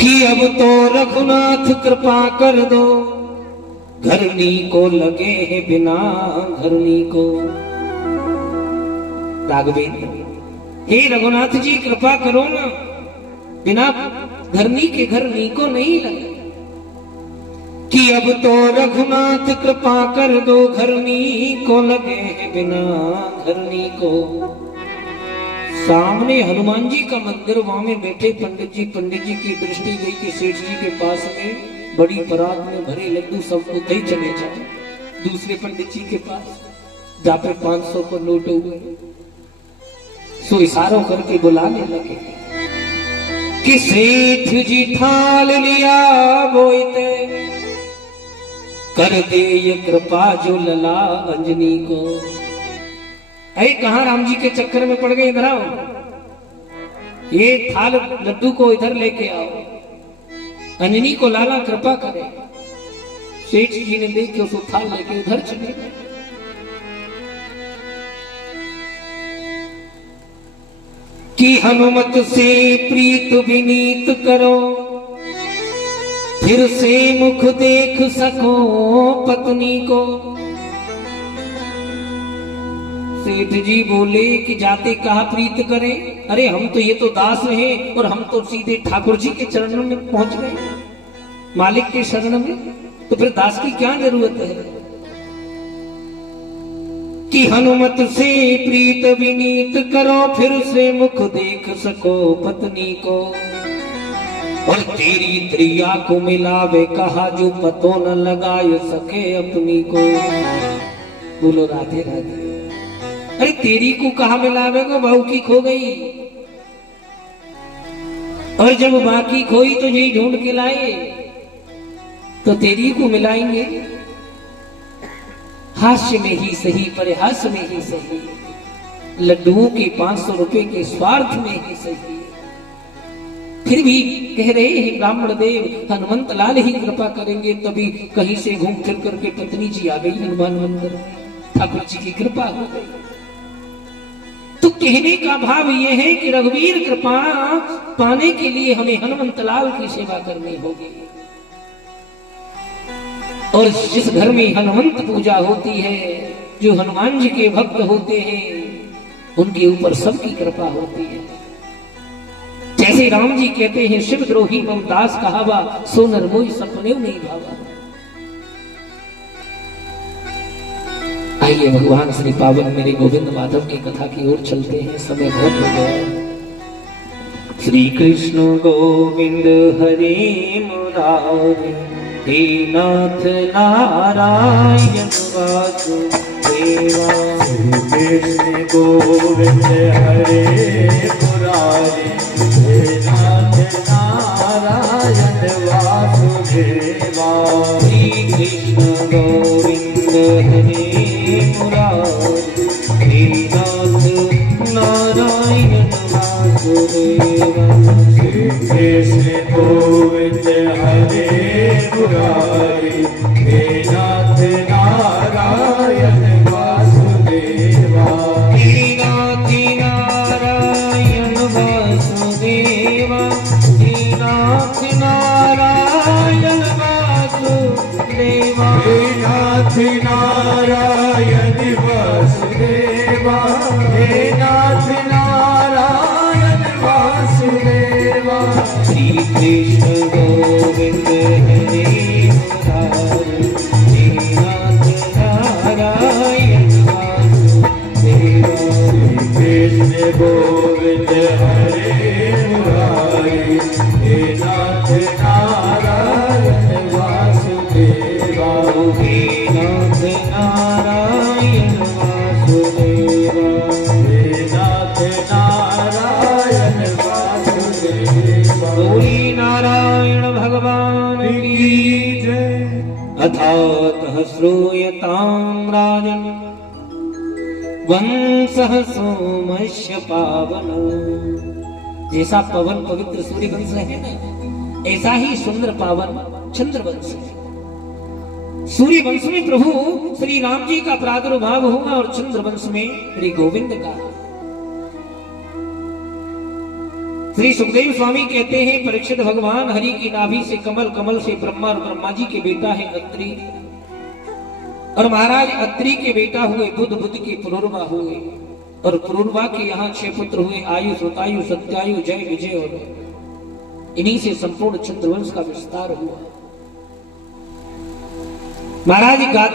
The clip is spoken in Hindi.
कि अब तो रघुनाथ कृपा कर दो, घरनी को लगे है बिना घरनी को। राघवेंद्र, हे रघुनाथ जी कृपा करो ना, बिना घरनी के घरनी को नहीं लगे। कि अब तो रघुनाथ कृपा कर दो, घरनी को लगे है बिना घरनी को। सामने हनुमान जी का मंदिर, वहां में बैठे पंडित जी की दृष्टि गई कि सेठ जी के पास में बड़ी परात में भरे लड्डू सबको दे चले जाए। दूसरे पंडित जी के पास जहाँ पे 500 को नोट हुए, सो इशारों करके बुलाने लगे कि सेठ जी थाल लिया बोते, कर दे ये कृपा जो लला अंजनी को। अरे कहां राम जी के चक्कर में पड़ गए, इधर आओ, ये थाल लड्डू को इधर लेके आओ, अंजनी को लाला कृपा करे। सेठ जी ने देख के उसको थाल लेके उधर चले गए। कि हनुमत से प्रीत विनीत करो, फिर से मुख देख सको पत्नी को। सेठ जी बोले कि जाते कहा प्रीत करें, अरे हम तो ये तो दास हैं और हम तो सीधे ठाकुर जी के चरणों में पहुंच गए, मालिक के शरण में, तो फिर दास की क्या जरूरत है। कि हनुमत से प्रीत विनीत करो, फिर से मुख देख सको पत्नी को। और तेरी त्रिया को मिलावे कहा, जो पतो न लगाए सके अपनी को। बोलो राधे राधे। अरे तेरी को कहा मिलावेगा, बहू की खो गई, और जब बाकी खोई तो यही ढूंढ के लाए, तो तेरी को मिलाएंगे। हास्य में ही सही, परिहास में ही सही, लड्डुओं के 500 रुपए के स्वार्थ में ही सही, फिर भी कह रहे हैं ब्राह्मण देव हनुमंत लाल ही कृपा करेंगे। तभी कहीं से घूम फिर करके पत्नी जी आ गई हनुमान मंदिर में, ठाकुर जी की कृपा हो गई। तो कहने का भाव यह है कि रघुवीर कृपा पाने के लिए हमें हनुमंत लाल की सेवा करनी होगी। और जिस घर में हनुमंत पूजा होती है, जो हनुमान जी के भक्त होते हैं, उनके ऊपर सबकी कृपा होती है। जैसे राम जी कहते हैं, शिव द्रोही मम दास कहावा, सो नर मोहि सपने नहीं भावा। आइए भगवान श्री पावन मेरे गोविंद माधव की कथा की ओर चलते हैं, समय बहुत हो गया। श्री कृष्ण गोविंद हरे मुरारी, हे नाथ नारायण वासुदेवा। श्री कृष्ण गोविंद हरे मुरारी, हे नाथ नारायण वासुदेवा। श्री कृष्ण गोविंद हरे मुरारी, हे नाथ नारायण वासुदेवा। श्री कृष्ण गोविंद हरे मुरारी, हे नाथ नारायण वासुदेवा। हे नाथ नारायण वासुदेवा, हे नाथ नारायण वासुदेवा। हे नाथ नारायण वासुदेवा, हे नाथ नारायण वासुदेवा। श्री कृष्ण गोविंद हरे मुरारी, हे नाथ नारायण वासुदेवा। श्री कृष्ण गोविंद हरे मुरारी, हे नाथ नारायण वासुदेवा। हे नाथ नारायण वासुदेवा। हे नाथ नारायण वासुदेवा। बोली नारायण भगवान की जय। अथातः श्रूयतां राजन् वंशः सोमस्य पावन। जैसा पवन पवित्र सूर्य वंश है ना, ऐसा ही सुंदर पावन चंद्र वंश है। सूर्य वंश में प्रभु श्री राम जी का प्रादुर्भाव हुआ और चंद्र वंश में श्री गोविंद का। श्री सुखदेव स्वामी कहते हैं परीक्षित भगवान हरि की नाभि से कमल, कमल से ब्रह्मा और ब्रह्मा जी के बेटा है अत्रि, और महाराज अत्रि के बेटा हुए बुध, बुध के पुरुरवा हुए, और पुरुरवा के यहाँ 6 पुत्र हुए आयु, श्रुतायु, सत्यायु, जय, विजय, और इन्हीं से संपूर्ण चंद्रवंश का विस्तार हुआ। महाराज गाथा